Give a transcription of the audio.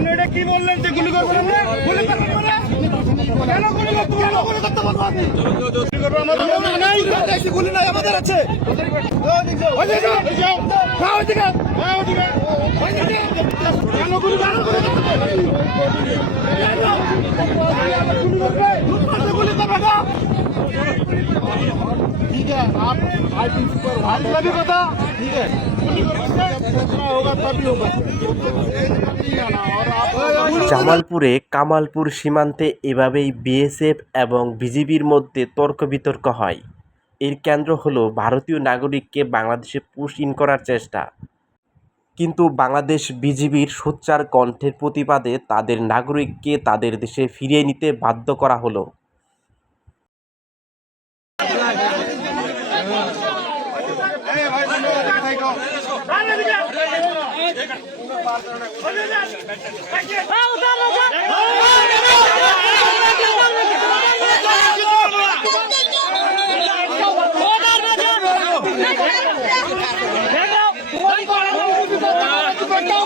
আপনি এটা কি বললেন যে গুলি করবেন না? গুলি করবেন না? কেন গুলি করতে বলবো? গুলি করতে বলবো আপনি? গুলি করবো আমাদের নাই, গুলি নাই আমাদের আছে। ওইদিকে যাও, হ্যাঁ ওইদিকে, হ্যাঁ ওইদিকে, ওইদিকে। কেন গুলি করবে? गुली करेगा ठीक है आप आईपी भी पता ठीक है होगा तभी होगा জামালপুরে কামালপুর সীমান্তে এভাবেই বিএসএফ এবং বিজিবির মধ্যে তর্ক বিতর্ক হয়। এর কেন্দ্র হলো ভারতীয় নাগরিককে বাংলাদেশে পুশ ইন করার চেষ্টা। কিন্তু বাংলাদেশ বিজিবির সোচ্চার কণ্ঠের প্রতিবাদে তাদের নাগরিককে তাদের দেশে ফিরিয়ে নিতে বাধ্য করা হলো। No,